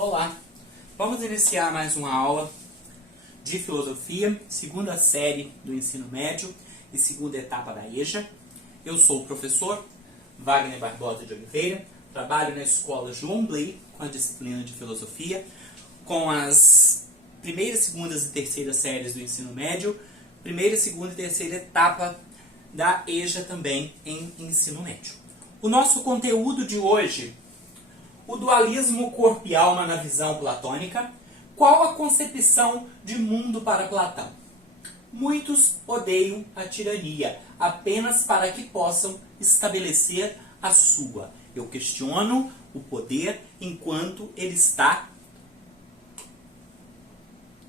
Olá, vamos iniciar mais uma aula de filosofia, segunda série do ensino médio e segunda etapa da EJA. Eu sou o professor Wagner Barbosa de Oliveira, trabalho na escola João Bley com a disciplina de filosofia, com as primeiras, segundas e terceiras séries do ensino médio, primeira, segunda e terceira etapa da EJA também em ensino médio. O nosso conteúdo de hoje: o dualismo corpo e alma na visão platônica. Qual a concepção de mundo para Platão? Muitos odeiam a tirania, apenas para que possam estabelecer a sua. Eu questiono o poder enquanto ele está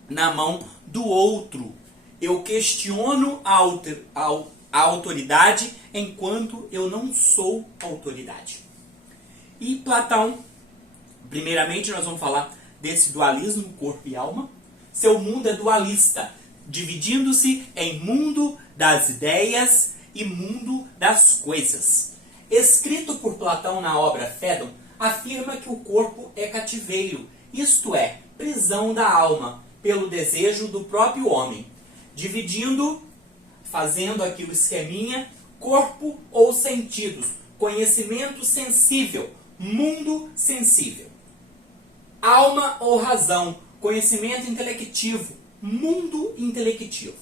na mão do outro. Eu questiono a autoridade enquanto eu não sou autoridade. E Platão, primeiramente nós vamos falar desse dualismo corpo e alma. Seu mundo é dualista, dividindo-se em mundo das ideias e mundo das coisas. Escrito por Platão na obra Fédon, afirma que o corpo é cativeiro, isto é, prisão da alma, pelo desejo do próprio homem, dividindo, fazendo aqui o esqueminha, corpo ou sentidos, conhecimento sensível, mundo sensível. Alma ou razão, conhecimento intelectivo, mundo intelectivo.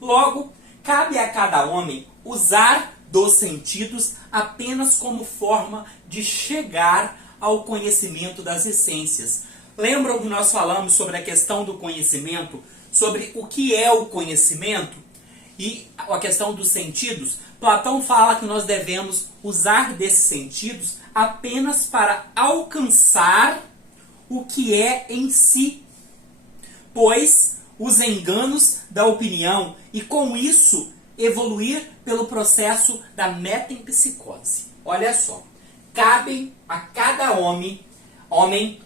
Logo, cabe a cada homem usar dos sentidos apenas como forma de chegar ao conhecimento das essências. Lembram que nós falamos sobre a questão do conhecimento, sobre o que é o conhecimento? E a questão dos sentidos? Platão fala que nós devemos usar desses sentidos apenas para alcançar o que é em si, pois os enganos da opinião, e com isso evoluir pelo processo da metempsicose. Olha só, cabe a cada homem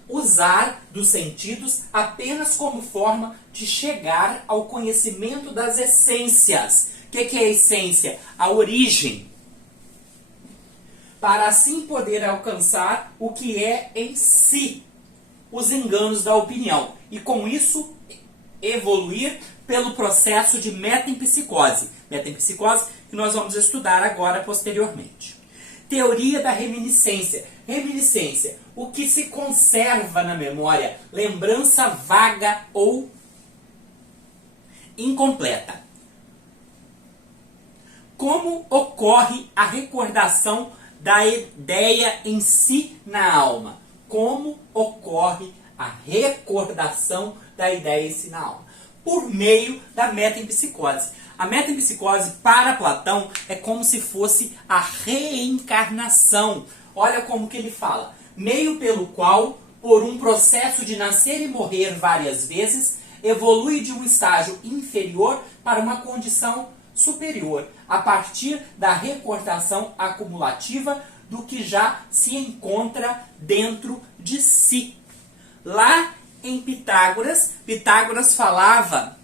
usar dos sentidos apenas como forma de chegar ao conhecimento das essências. O que é a essência? A origem. Para assim poder alcançar o que é em si, os enganos da opinião. E com isso evoluir pelo processo de metempsicose. Metempsicose que nós vamos estudar agora posteriormente. Teoria da reminiscência. Reminiscência, o que se conserva na memória, lembrança vaga ou incompleta. Como ocorre a recordação da ideia em si na alma? Como ocorre a recordação da ideia em si na alma? Por meio da metempsicose. A metempsicose, para Platão, é como se fosse a reencarnação. Olha como que ele fala. Meio pelo qual, por um processo de nascer e morrer várias vezes, evolui de um estágio inferior para uma condição superior, a partir da recordação acumulativa do que já se encontra dentro de si. Lá em Pitágoras, Pitágoras falava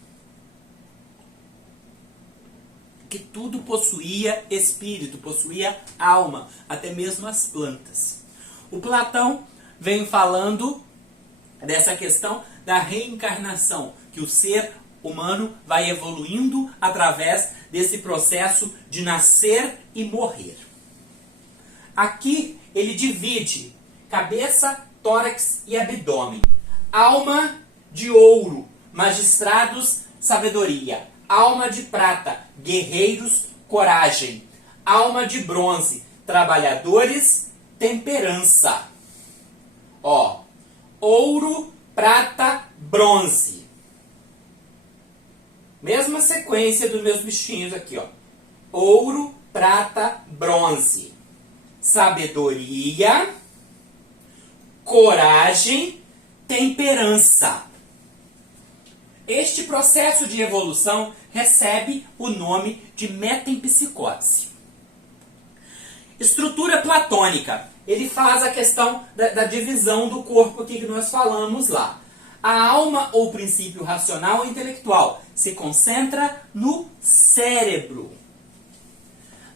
que tudo possuía espírito, possuía alma, até mesmo as plantas. O Platão vem falando dessa questão da reencarnação, que o ser humano vai evoluindo através desse processo de nascer e morrer. Aqui ele divide cabeça, tórax e abdômen. Alma de ouro, magistrados, sabedoria. Alma de prata, guerreiros, coragem. Alma de bronze, trabalhadores, temperança. Ó, ouro, prata, bronze. Mesma sequência dos meus bichinhos aqui, ó. Ouro, prata, bronze. Sabedoria, coragem, temperança. Este processo de evolução recebe o nome de metempsicose. Estrutura platônica. Ele faz a questão da divisão do corpo aqui que nós falamos lá. A alma ou princípio racional ou intelectual se concentra no cérebro.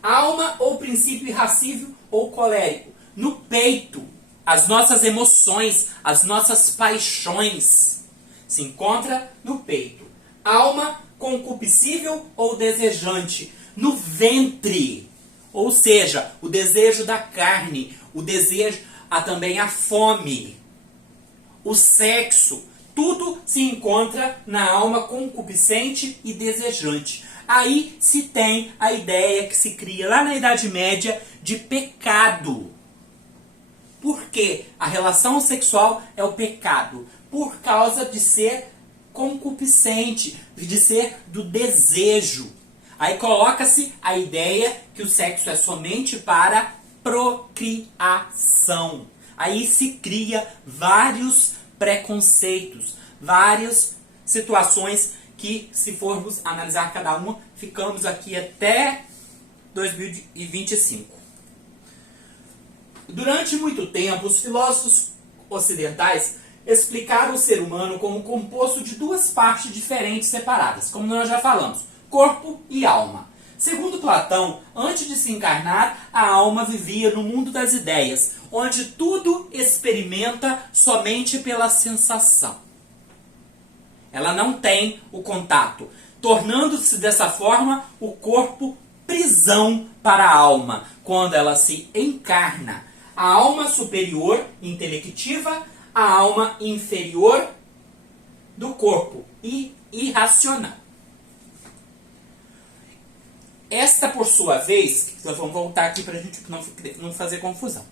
Alma ou princípio irracível ou colérico no peito. as nossas emoções, as nossas paixões, se encontra no peito. Alma concupiscível ou desejante, no ventre. Ou seja, o desejo da carne, o desejo, há também a fome, o sexo, tudo se encontra na alma concupiscente e desejante. Aí se tem a ideia que se cria lá na Idade Média de pecado. Por quê? A relação sexual é o pecado. Por causa de ser concupiscente, de ser do desejo. Aí coloca-se a ideia que o sexo é somente para procriação. Aí se cria vários preconceitos, várias situações que, se formos analisar cada uma, ficamos aqui até 2025. Durante muito tempo, os filósofos ocidentais explicaram o ser humano como composto de duas partes diferentes separadas, como nós já falamos, corpo e alma. Segundo Platão, antes de se encarnar, a alma vivia no mundo das ideias, onde tudo experimenta somente pela sensação. Ela não tem o contato, tornando-se dessa forma o corpo prisão para a alma, quando ela se encarna. A alma superior, intelectiva, a alma inferior do corpo e irracional. Esta, por sua vez, nós vamos voltar aqui para a gente não fazer confusão.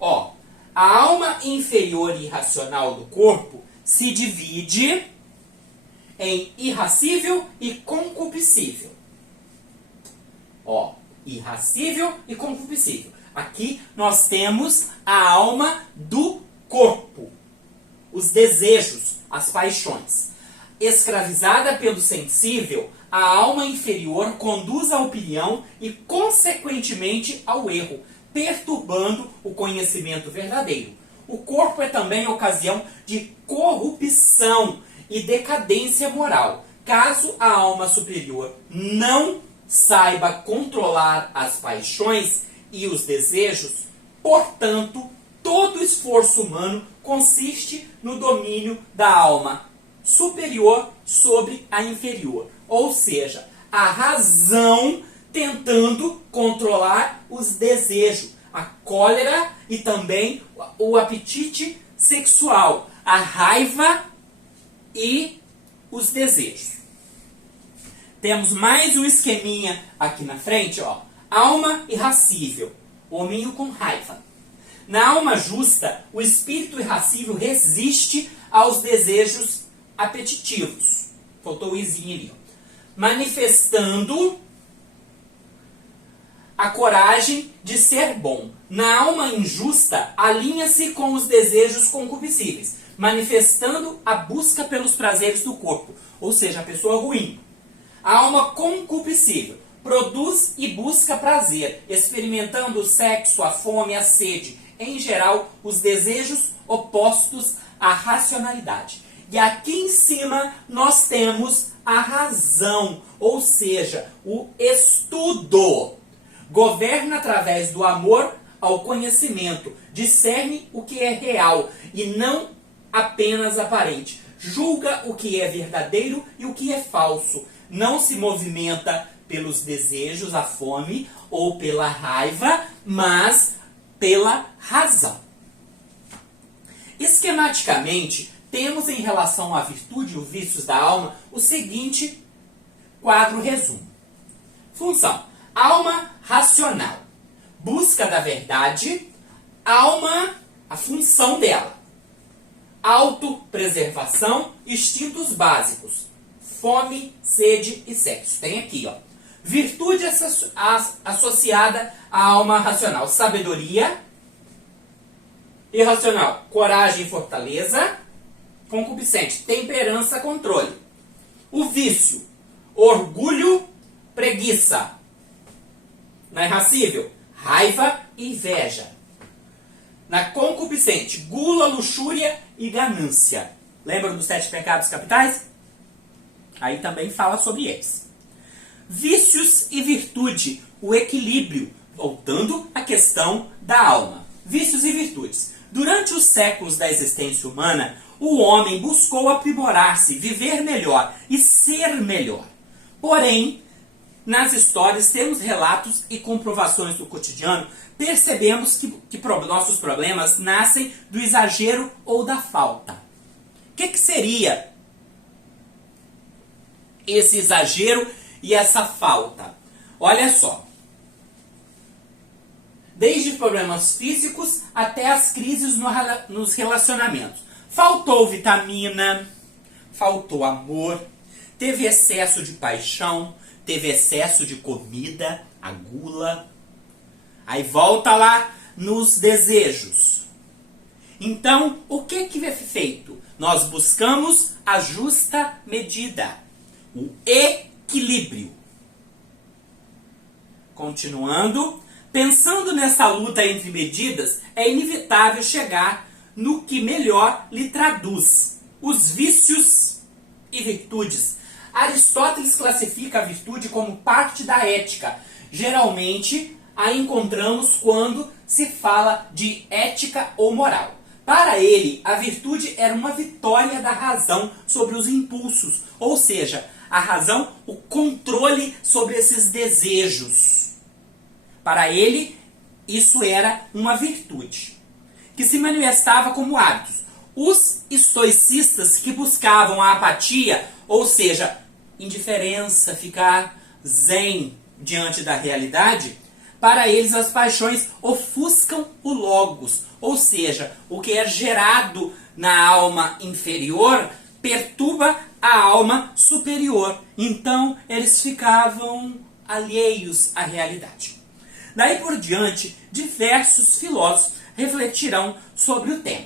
Ó, a alma inferior e irracional do corpo se divide em irracível e concupiscível. Ó, irracível e concupiscível. Aqui nós temos a alma do corpo, os desejos, as paixões. Escravizada pelo sensível, a alma inferior conduz à opinião e, consequentemente, ao erro, perturbando o conhecimento verdadeiro. O corpo é também ocasião de corrupção e decadência moral. Caso a alma superior não saiba controlar as paixões e os desejos, portanto, todo esforço humano consiste no domínio da alma superior sobre a inferior. Ou seja, a razão tentando controlar os desejos, a cólera e também o apetite sexual, a raiva e os desejos. Temos mais um esqueminha aqui na frente, ó. Alma irracível, hominho com raiva. Na alma justa, o espírito irracível resiste aos desejos apetitivos. Faltou o izinho ali, ó. Manifestando a coragem de ser bom. Na alma injusta, alinha-se com os desejos concupiscíveis, manifestando a busca pelos prazeres do corpo, ou seja, a pessoa ruim. A alma concupiscível produz e busca prazer, experimentando o sexo, a fome, a sede, em geral, os desejos opostos à racionalidade. E aqui em cima nós temos a razão, ou seja, o estudo. Governa através do amor ao conhecimento, discerne o que é real e não apenas aparente. Julga o que é verdadeiro e o que é falso. Não se movimenta pelos desejos, a fome ou pela raiva, mas pela razão. Esquematicamente, temos em relação à virtude e os vícios da alma o seguinte quadro resumo. Função: alma racional, busca da verdade, alma, a função dela, autopreservação, instintos básicos, fome, sede e sexo. Tem aqui, ó. Virtude associada à alma racional: sabedoria. Irracional: coragem e fortaleza. Concupiscente: temperança, controle. O vício: orgulho, preguiça. Na irracível: raiva e inveja. Na concupiscente: gula, luxúria e ganância. Lembram dos 7 pecados capitais? Aí também fala sobre eles. Vícios e virtude, o equilíbrio, voltando à questão da alma. Vícios e virtudes. Durante os séculos da existência humana, o homem buscou aprimorar-se, viver melhor e ser melhor. Porém, nas histórias temos relatos e comprovações do cotidiano, percebemos que nossos problemas nascem do exagero ou da falta. O que seria esse exagero e essa falta? Olha só. Desde problemas físicos até as crises nos relacionamentos. Faltou vitamina, faltou amor, teve excesso de paixão, teve excesso de comida, a gula. Aí volta lá nos desejos. Então, o que é feito? Nós buscamos a justa medida, o equilíbrio. Continuando, pensando nessa luta entre medidas, é inevitável chegar no que melhor lhe traduz os vícios e virtudes. Aristóteles classifica a virtude como parte da ética. Geralmente, a encontramos quando se fala de ética ou moral. Para ele, a virtude era uma vitória da razão sobre os impulsos, ou seja, a razão, o controle sobre esses desejos. Para ele, isso era uma virtude, que se manifestava como hábitos. Os estoicistas que buscavam a apatia, ou seja, indiferença, ficar zen diante da realidade, para eles as paixões ofuscam o logos, ou seja, o que é gerado na alma inferior perturba a alma superior. Então, eles ficavam alheios à realidade. Daí por diante, diversos filósofos refletirão sobre o tema.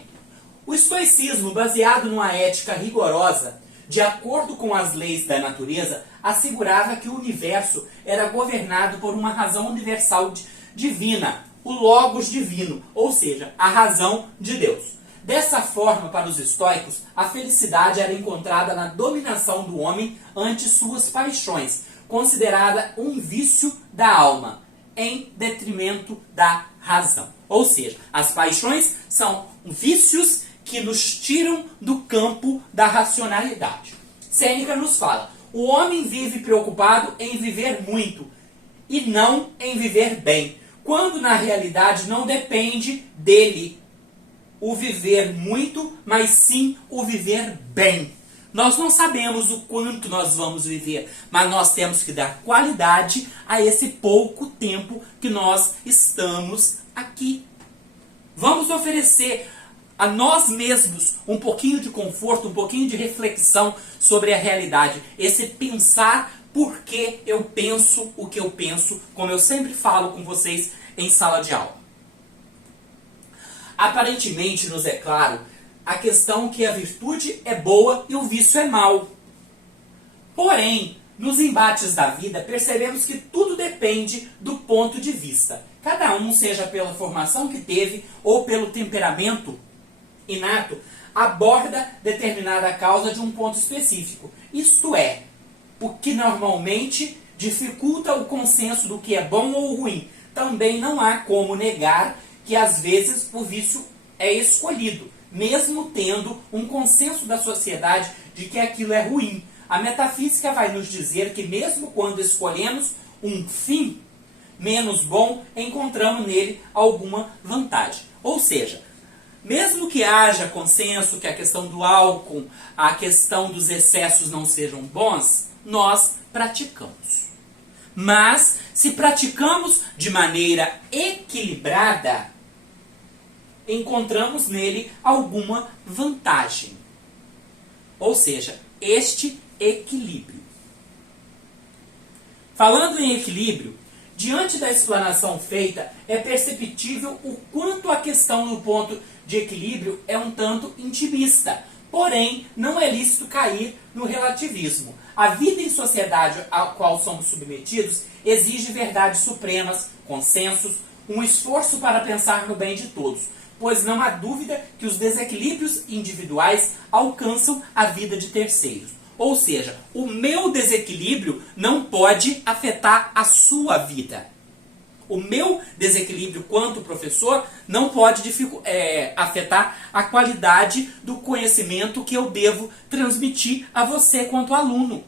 O estoicismo, baseado numa ética rigorosa, de acordo com as leis da natureza, assegurava que o universo era governado por uma razão universal divina, o Logos divino, ou seja, a razão de Deus. Dessa forma, para os estoicos, a felicidade era encontrada na dominação do homem ante suas paixões, considerada um vício da alma, em detrimento da razão. Ou seja, as paixões são vícios que nos tiram do campo da racionalidade. Sêneca nos fala: o homem vive preocupado em viver muito e não em viver bem, quando na realidade não depende dele o viver muito, mas sim o viver bem. Nós não sabemos o quanto nós vamos viver, mas nós temos que dar qualidade a esse pouco tempo que nós estamos aqui. Vamos oferecer a nós mesmos um pouquinho de conforto, um pouquinho de reflexão sobre a realidade. Esse pensar por que eu penso o que eu penso, como eu sempre falo com vocês em sala de aula. Aparentemente nos é claro a questão que a virtude é boa e o vício é mau. Porém, nos embates da vida, percebemos que tudo depende do ponto de vista. Cada um, seja pela formação que teve ou pelo temperamento inato, aborda determinada causa de um ponto específico. Isto é, o que normalmente dificulta o consenso do que é bom ou ruim. Também não há como negar que às vezes o vício é escolhido, mesmo tendo um consenso da sociedade de que aquilo é ruim. A metafísica vai nos dizer que mesmo quando escolhemos um fim menos bom, encontramos nele alguma vantagem. Ou seja, mesmo que haja consenso que a questão do álcool, a questão dos excessos não sejam bons, nós praticamos. Mas, se praticamos de maneira equilibrada, encontramos nele alguma vantagem. Ou seja, este equilíbrio. Falando em equilíbrio, diante da explanação feita, é perceptível o quanto a questão no ponto de equilíbrio é um tanto intimista. Porém, não é lícito cair no relativismo. A vida em sociedade a qual somos submetidos exige verdades supremas, consensos, um esforço para pensar no bem de todos, pois não há dúvida que os desequilíbrios individuais alcançam a vida de terceiros. Ou seja, o meu desequilíbrio não pode afetar a sua vida. O meu desequilíbrio quanto professor não pode afetar a qualidade do conhecimento que eu devo transmitir a você quanto aluno.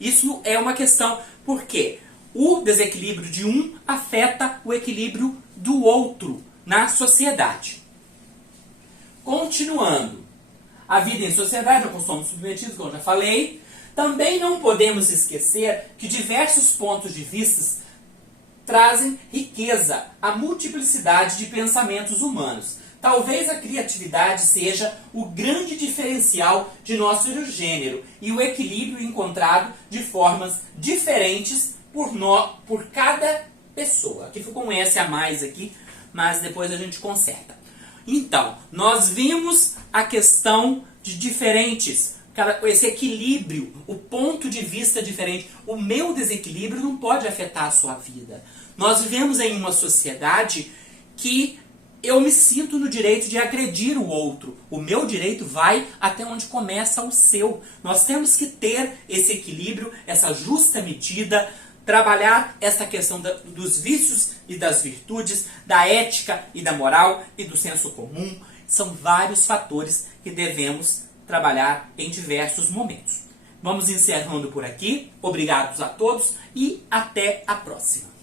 Isso é uma questão, porque o desequilíbrio de um afeta o equilíbrio do outro na sociedade. Continuando, a vida em sociedade, nós somos submetidos, como eu já falei. Também não podemos esquecer que diversos pontos de vista trazem riqueza, a multiplicidade de pensamentos humanos. Talvez a criatividade seja o grande diferencial de nosso gênero e o equilíbrio encontrado de formas diferentes por cada pessoa. Aqui ficou um S a mais aqui, mas depois a gente conserta. Então, nós vimos a questão de diferentes, esse equilíbrio, o ponto de vista diferente. O meu desequilíbrio não pode afetar a sua vida. Nós vivemos em uma sociedade que eu me sinto no direito de agredir o outro. O meu direito vai até onde começa o seu. Nós temos que ter esse equilíbrio, essa justa medida, trabalhar essa questão dos vícios e das virtudes, da ética e da moral e do senso comum. São vários fatores que devemos trabalhar em diversos momentos. Vamos encerrando por aqui. Obrigados a todos e até a próxima.